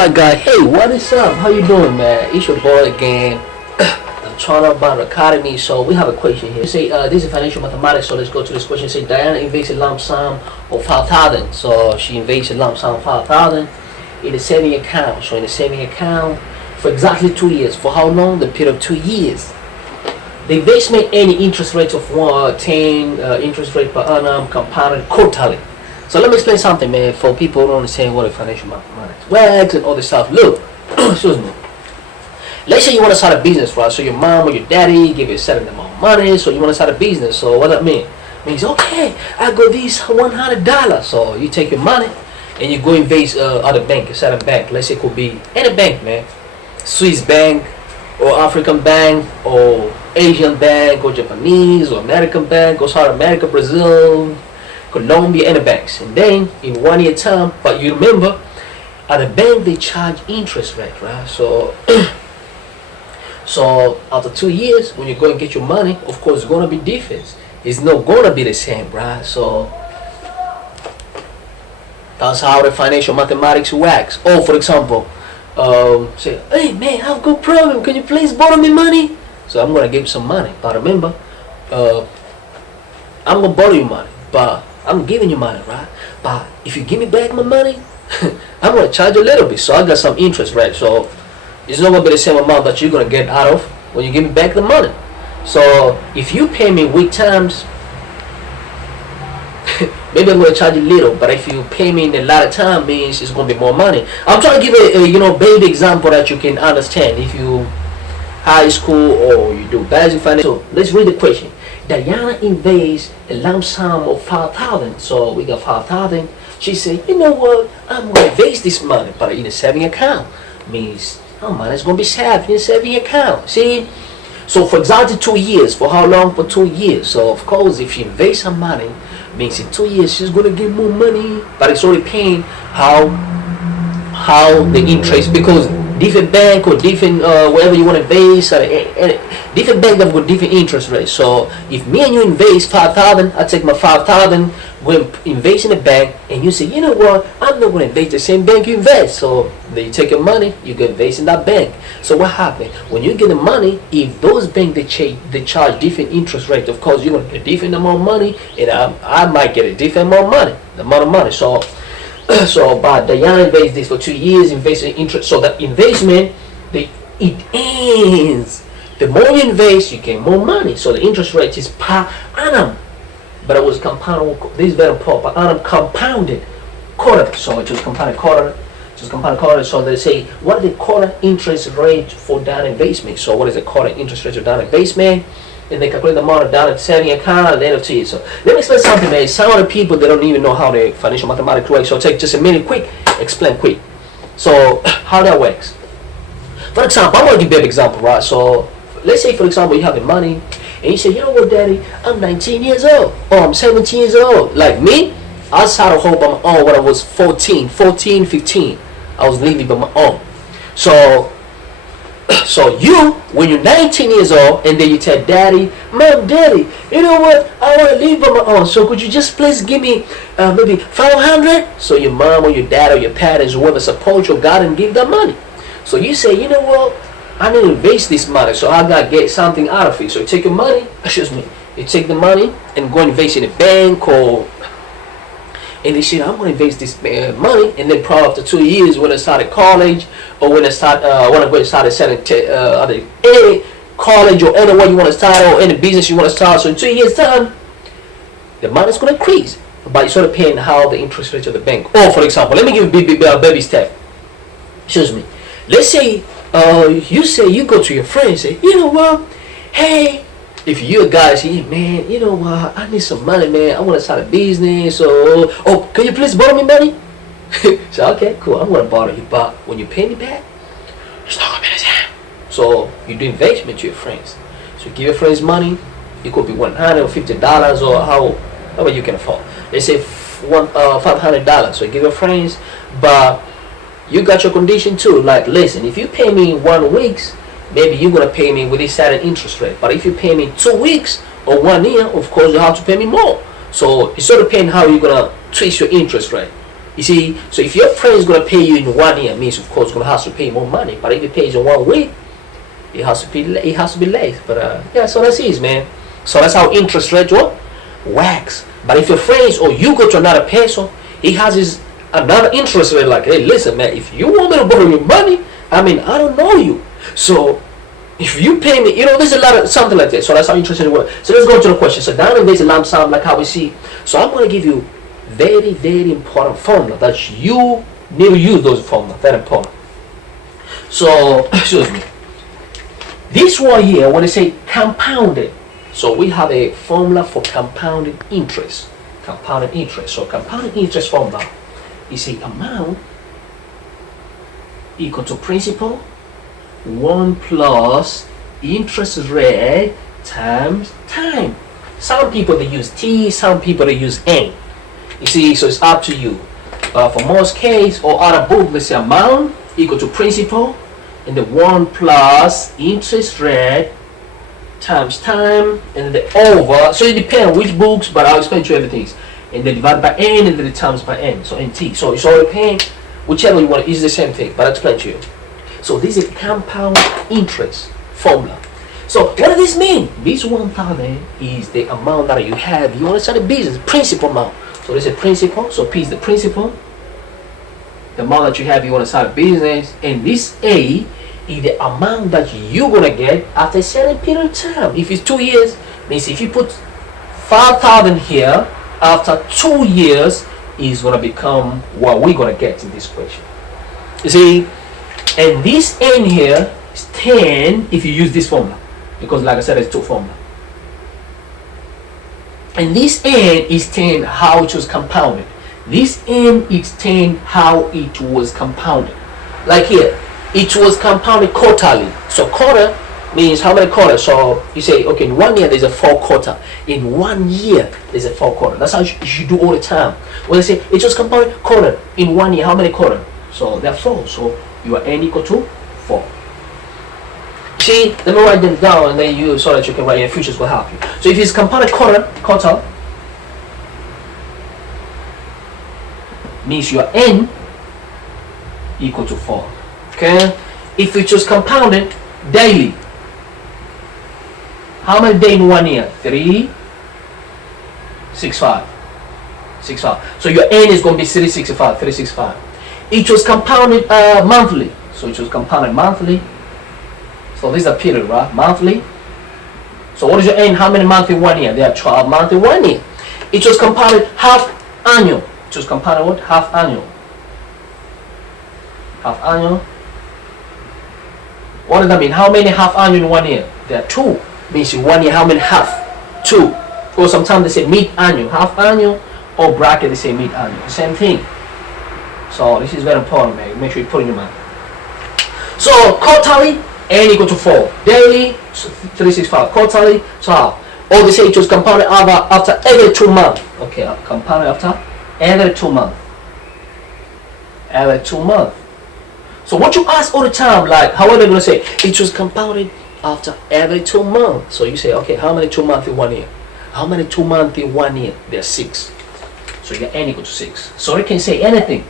Alright guys, hey, what is up? How you doing, man? It's your boy again. I'm trying to about Academy. So we have a question here. Say this is financial mathematics, so let's go to this question. Say Diana invests a lump sum of 5,000. So she invests a lump sum of 5,000 in a saving account. So in a saving account for exactly 2 years. For how long? The period of 2 years. The investment any interest rate of 10 interest rate per annum compounded quarterly. So let me explain something, man, for people who don't understand what a financial mathematics works and all this stuff. Look, excuse me. Let's say you want to start a business, right? So your mom or your daddy give you a certain amount of money, so you want to start a business. So what that mean? It means, okay, I got this $100. So you take your money and you go invest at a bank, a certain bank. Let's say it could be any bank, man. Swiss bank, or African bank, or Asian bank, or Japanese, or American bank, or South America, Brazil, Colombia, and the banks. And then in 1 year time, but you remember at the bank they charge interest rate, right? So so after 2 years, when you go and get your money, of course it's gonna be different. It's not gonna be the same, right? So that's how the financial mathematics works. Or for example, say, hey man, I have a good problem, can you please borrow me money? So I'm gonna give you some money, but remember, I'm gonna borrow you money, but I'm giving you money, right? But if you give me back my money, I'm gonna charge a little bit. So I got some interest, right? So it's not gonna be the same amount that you're gonna get out of when you give me back the money. So if you pay me week times, maybe I'm gonna charge a little. But if you pay me in a lot of time, means it's gonna be more money. I'm trying to give a baby example that you can understand. If you high school or you do basic finance. So let's read the question. Diana invests a lump sum of 5,000. So we got 5,000. She said, you know what? I'm gonna invest this money, but in a saving account. Means, oh man, it's gonna be saved in a saving account. See? So for exactly 2 years. For how long? For 2 years. So of course, if she invests her money, means in 2 years she's gonna get more money. But it's already paying how the interest, because different bank or different wherever you want to invest, different bank have got different interest rates. So if me and you invest 5,000, I take my 5,000, go and invest in a bank, and you say, you know what, I'm not going to invest the same bank you invest. So then you take your money, you go invest in that bank. So what happens when you get the money? If those banks they charge different interest rate, of course you're going to get a different amount of money, and I might get a different amount of money, the amount of money. So but Diana invests this for 2 years, investing interest. So that investment, it ends. The more you invest, you get more money. So the interest rate is per annum, but it was compounded. This is very important. Per annum compounded quarter. So it was compounded quarter. Just compounded quarter. So they say, what is the quarter interest rate for Diana investment? So what is the quarter interest rate for Diana investment? And they calculate the amount of down at saving account at the end of 2 years. So let me explain something, man. Some of the people, they don't even know how the financial mathematics works. So take just a minute, quick, explain quick. So how that works. For example, I'm gonna give you an example, right? So let's say, for example, you have the money and you say, you know what, daddy, I'm 19 years old, or I'm 17 years old. Like me, I started home by my own when I was 14, 15. I was living by my own. So you, when you're 19 years old, and then you tell daddy, mom, daddy, you know what, I want to live by my own, so could you just please give me maybe 500? So your mom or your dad or your parents, whoever supports your God, and give that money. So you say, you know what, I need to invest this money, so I got to get something out of it. So you take your money, you take the money and go invest in a bank, and they say, I'm going to invest this money, and then probably after 2 years, when I start at college, or when I want to go and start any college or anywhere you want to start, or any business you want to start, so in 2 years' time, the money is going to increase. But it's sort of paying how the interest rate of the bank. Or for example, let me give you a baby step. Excuse me. Let's say you go to your friend and say, you know what, hey, if you guys say, man, you know what, I need some money, man, I want to start a business, or can you please borrow me money? So okay, cool, I'm going to borrow you, but when you pay me back, it's not going to be the same. So you do investment to your friends. So you give your friends money, it could be $150 or however you can afford. Let's say $500, so you give your friends, but you got your condition too. Like, listen, if you pay me in 1 week, maybe you're going to pay me with this certain interest rate. But if you pay me 2 weeks or 1 year, of course you have to pay me more. So it's sort of paying how you're going to twist your interest rate. You see, so if your friend is gonna pay you in 1 year, means of course gonna have to pay more money. But if he pays in 1 week, it has to be late. But yeah, so that's it, man. So that's how interest rate works. But if your friends or you go to another person, he has his another interest rate. Like, hey, listen, man, if you want me to borrow your money, I mean, I don't know you, so if you pay me, there's a lot of something like that. So that's how interest rate works. So let's go to the question. So Diane invest a lump sum, like how we see. So I'm going to give you very, very important formula that you need to use. Those formula very important. So excuse me. This one here, when they say compounded, so we have a formula for compounded interest. Compounded interest. So compounded interest formula is a amount equal to principal 1 plus interest rate times time. Some people they use T, some people they use N. You see, so it's up to you. For most case or other book, let's say amount equal to principal and the 1 plus interest rate times time and the over. So it depends on which books, but I'll explain to you everything. And then divided by N and then the times by N. So NT. So it's all depends. Whichever you want is the same thing, but I'll explain to you. So this is a compound interest formula. So what does this mean? This 1,000 is the amount that you have. You want to start a business, principal amount. So this is principal. So P is the principal. The amount that you have, you want to start a business. And this A is the amount that you're going to get after a certain period of time. If it's 2 years, means if you put 5,000 here, after 2 years, is going to become what we're going to get in this question. You see, and this N here is 10 if you use this formula, because like I said, it's two formula. And this N is 10 how it was compounded. This N is 10 how it was compounded. Like here, it was compounded quarterly. So quarter means how many quarters? So you say, okay, in 1 year there's a 4 quarter. In 1 year there's a 4 quarter. That's how you should do all the time. When they say it was compounded quarter in 1 year, how many quarter? So there are 4. So your N equal to 4. See, let me write them down and then you so that you can write your futures will help you. So if it's compounded quarter means your N equal to 4. Okay? If it was compounded daily, how many days in 1 year? 3, 6, 5. 6, 5. So your N is going to be 365. 365. It was compounded monthly. So it was compounded monthly. So this is a period, right? Monthly. So what is your N? How many months in 1 year? There are 12 months in 1 year. It was compounded half annual. It was compounded what? Half annual. Half annual. What does that mean? How many half annual in 1 year? There are 2. Means in 1 year, how many half? 2. Or sometimes they say mid annual, half annual, or bracket they say mid annual. Same thing. So this is very important, man. Make sure you put it in your mind. So quarterly, N equal to 4. Daily, 365. Quarterly, so how? Or they say it was compounded after every 2 months. Okay, compounded after every 2 months. Every 2 months. So what you ask all the time, like, how are they going to say? It was compounded after every 2 months. So you say, okay, how many 2 months in 1 year? How many 2 months in 1 year? There are 6. So you get N equal to 6. So it can say anything.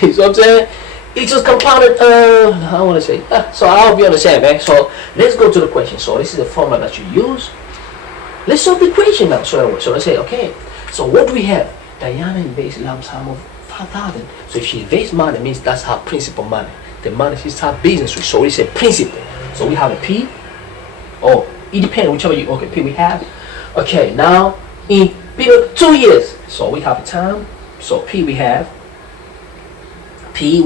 You know what I'm saying? It was compounded, I want to say. So I hope you understand, man. So let's go to the question. So this is the formula that you use. Let's solve the equation now. So let's say, okay, so what do we have? Diana invests lump sum of 5,000. So if she invests money, it means that's her principal money. The money she's her business with. So we say principal. So we have a P. Oh, it depends whichever you, okay, P we have. Okay, now in period 2 years. So we have a time. So P we have. P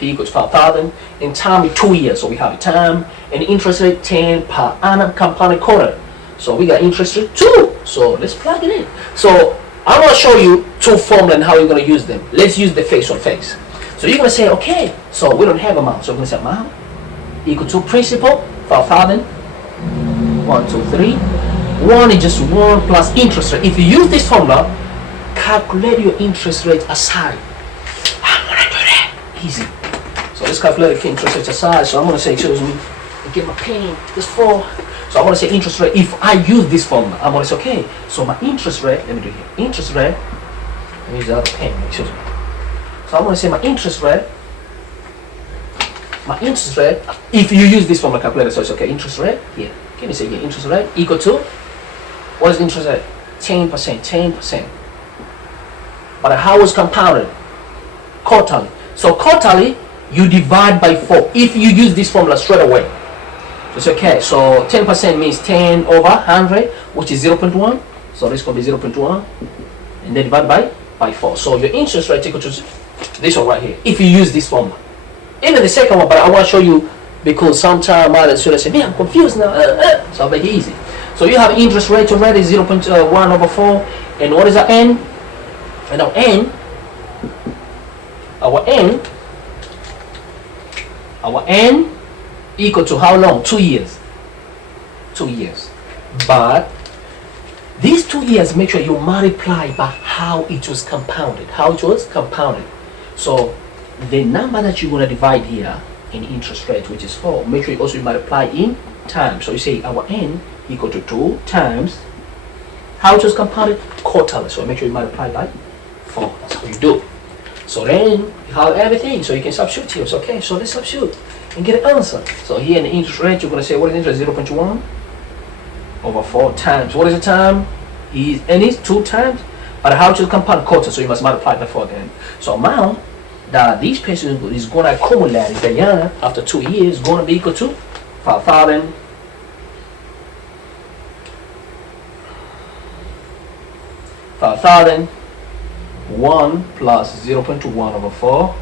equals 5,000. In time is 2 years. So we have a time. And interest rate 10 per annum compounded quarter. So we got interest rate 2. So let's plug it in. So I'm going to show you 2 formulas and how you're going to use them. Let's use the face on face. So you're going to say, okay, so we don't have amount. So we're going to say amount equal to principal, 5,000. 1, 2, 3. 1 is just 1 plus interest rate. If you use this formula, calculate your interest rate aside. I'm going to do that. Easy. So let's calculate the interest rate aside. So I'm going to say, excuse me, get my pen, this 4. So I'm going to say interest rate. If I use this formula, I'm going to say, okay, so my interest rate, let me do here. Interest rate, let me use the other pen, excuse me. So I'm going to say my interest rate, if you use this formula calculator, so it's okay, interest rate, here, can you say here, interest rate equal to, what is interest rate? 10%. But how is compounded? Quarterly. So quarterly, you divide by 4 if you use this formula straight away. So it's okay. So 10% means 10 over 100, which is 0.1. So this going to be 0.1, and then divide by 4. So your interest rate equal to this one right here, if you use this formula. Even the second one, but I want to show you because sometimes others should say, man, I'm confused now. So I'll make it easy. So you have interest rate already 0.1 over 4, and what is our n? And our n equal to how long? 2 years. 2 years. But these 2 years, make sure you multiply by how it was compounded. So the number that you're going to divide here in interest rate, which is 4, make sure you also multiply in time. So you say our n equal to 2 times how it was compounded? Quarterly. So make sure you multiply by 4. That's how you do. So then you have everything. So you can substitute here. So, okay, so let's substitute and get an answer. So here in the interest rate, you're going to say what is interest? 0.1 over 4 times. What is the time? N is 2 times. But how to compound quarter? So you must multiply by 4 again. So amount that this person is going to accumulate, Diane, after 2 years, is going to be equal to 5,000. 1 plus 0.1 over 4,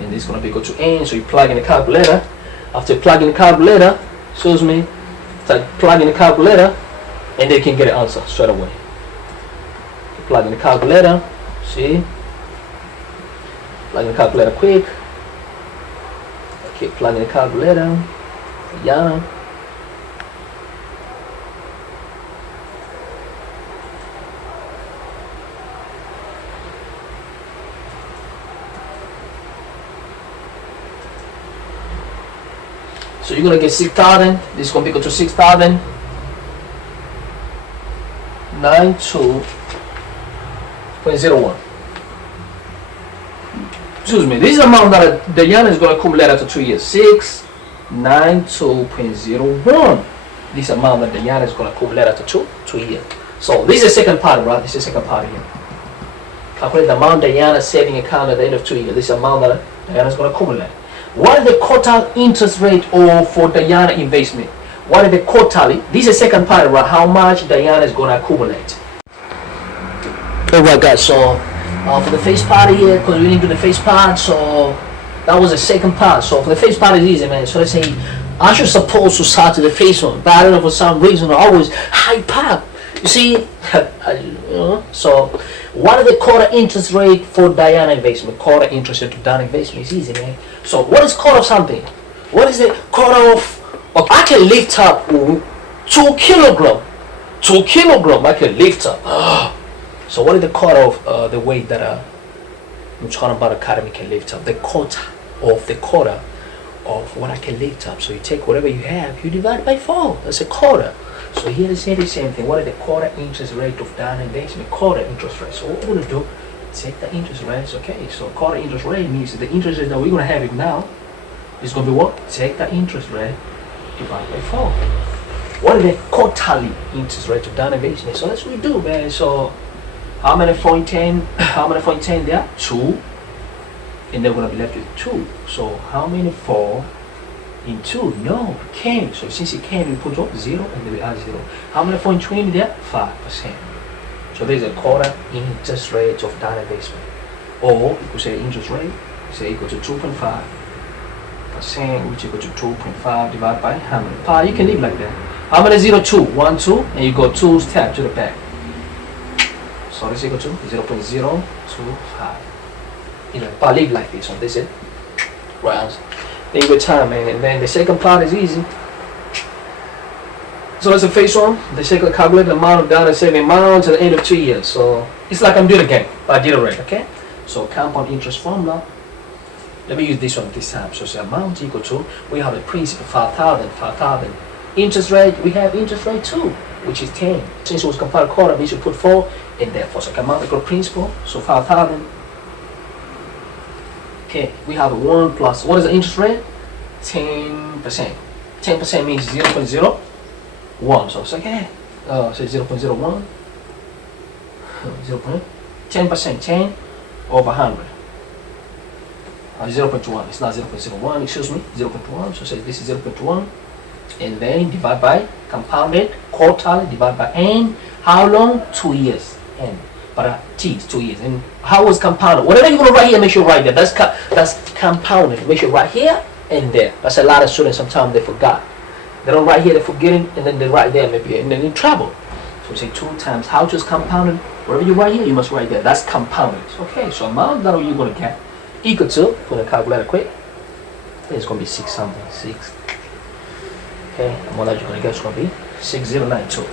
and this is going to be equal to n. So you plug in the calculator. After plugging the calculator, shows me, start plugging the calculator, and they can get an answer straight away. You plug in the calculator, see? Plug in the calculator quick. Okay, plug in the calculator. Yeah. So you're going to get 6,000. This is going to be equal to 6,000. 92.01. Excuse me. This is the amount that Diane is going to accumulate after 2 years. 692.01. This amount that Diane is going to accumulate after 2 years. So this is the second part, right? This is the second part here. Calculate the amount Diana's saving account at the end of 2 years. This is the amount that Diana is going to accumulate. What is the quarterly interest rate for Diana investment? What is the quarterly? This is the second part, right? How much Diana is going to accumulate. Alright guys, so for the first part here, because we didn't do the first part, so that was the second part. So for the first part is easy, man. So let's say I should supposed to start to the first one, but I don't know, for some reason I always hype up. You see, so what is the quarter interest rate for Diana investment? Quarter interest rate to Diana investment is easy, man. So what is quarter of something? What is the quarter of? Okay, I can lift up 2 kilograms. 2 kilograms I can lift up. So what is the quarter of the weight that I'm talking about academy can lift up? The quarter of what I can lift up. So you take whatever you have, you divide by 4. That's a quarter. So here they say the same thing. What is the quarter interest rate of Diana investment? Quarter interest rate. So what we're going to do, take the interest rate. Okay, so quarter interest rate means the interest rate that we're going to have it now is going to be what? Take the interest rate, divide by 4. What is the quarterly interest rate of Diana investment? So that's what we do, man. So how many 4 in 10? How many 4 in 10 there? 2. And they're going to be left with 2. So how many 4 in 2? No, can. So since it can, we put up 0 and then we add 0. How many 4 in 20 there? 5%. So there's a quarter interest rate of Diana investment. Or you could say interest rate, say equal to 2.5%, which equal to 2.5 divided by how many? Pi, you can leave like that. How many 0, 2? 1, 2, and you go 2 steps to the back. So this equal to 0.025. Pi, leave like this. So this is right answer. Then you go time, man. And then the second part is easy. So that's the first one. The second, calculate the amount of Diana saving amount at the end of 2 years. So it's like I'm doing it again, but I did it right, okay? So compound interest formula. Let me use this one this time. So it's the amount equal to, we have the principal 5,000. Interest rate, we have interest rate 2, which is 10. Since it was compound quarter, we should put 4 in there. So amount equal principal, so 5,000 Okay, we have a 1 plus, what is the interest rate? 10%. 10% means 0.01. So it's okay. So 0.01. 10%, 10 over 100. 0.1. It's not 0.01. Excuse me. 0.1. So say this is 0.1, and then divide by compounded quarterly. Divide by n. How long? 2 years. N. But t is 2 years. And how was compounded? Whatever you're gonna write here, make sure you write there. That's compounded. Make sure you write here and there. That's a lot of students. Sometimes they forgot. They don't write here. They're forgetting, and then they write there maybe, and then in trouble. So we say 2 times how much is compounded. Whatever you write here, you must write there. That's compounded. Okay. So amount that you're gonna get equal to. Gonna calculate it quick. It's gonna be 6 something. 6. Okay. Amount that you're gonna get is gonna be 6092.